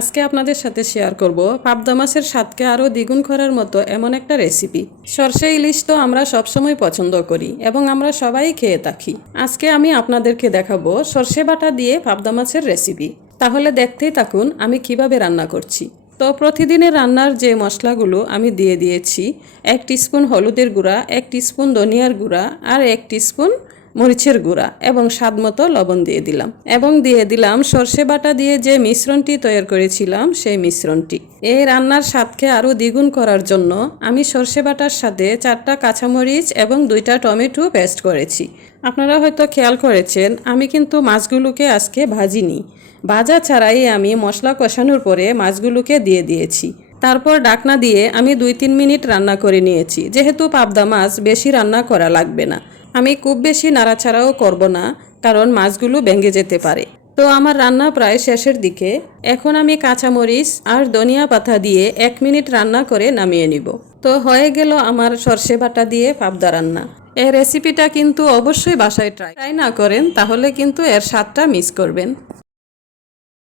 আজকে আপনাদের সাথে শেয়ার করব। পাবদা মাছের স্বাদকে আরও দ্বিগুণ করার মতো এমন একটা রেসিপি সর্ষে ইলিশ তো আমরা সবসময় পছন্দ করি এবং আমরা সবাই খেয়ে থাকি। আজকে আমি আপনাদেরকে দেখাবো সর্ষে বাটা দিয়ে পাবদা মাছের রেসিপি তাহলে দেখতেই থাকুন আমি কীভাবে রান্না করছি। তো প্রতিদিনের রান্নার যে মশলাগুলো আমি দিয়ে দিয়েছি, এক স্পুন হলুদের গুঁড়া, এক স্পুন ধনিয়ার গুঁড়া আর এক স্পুন মরিচের গুঁড়া এবং স্বাদ মতো লবণ দিয়ে দিলাম এবং দিয়ে দিলাম সর্ষে বাটা দিয়ে যে মিশ্রণটি তৈরি করেছিলাম সেই মিশ্রণটি। এই রান্নার স্বাদকে আরও দ্বিগুণ করার জন্য আমি সর্ষে বাটার সাথে চারটা কাঁচামরিচ এবং দুইটা টমেটো পেস্ট করেছি। আপনারা হয়তো খেয়াল করেছেন, আমি কিন্তু মাছগুলোকে আজকে ভাজিনি। ভাজা ছাড়াই আমি মশলা কষানোর পরে মাছগুলোকে দিয়ে দিয়েছি। তারপর ডাকনা দিয়ে আমি দুই তিন মিনিট রান্না করে নিয়েছি। যেহেতু পাবদা মাছ বেশি রান্না করা লাগবে না। আমি খুব বেশি নাড়াচাড়াও করব না, কারণ মাছগুলো ভেঙে যেতে পারে। তো আমার রান্না প্রায় শেষের দিকে। এখন আমি কাঁচামরিচ আর ধনিয়া পাতা দিয়ে এক মিনিট রান্না করে নামিয়ে নিব। তো হয়ে গেল আমার সর্ষে বাটা দিয়ে পাবদা রান্না। এর রেসিপিটা কিন্তু অবশ্যই বাসায় ট্রাই ট্রাই না করেন, তাহলে কিন্তু এর স্বাদটা মিস করবেন।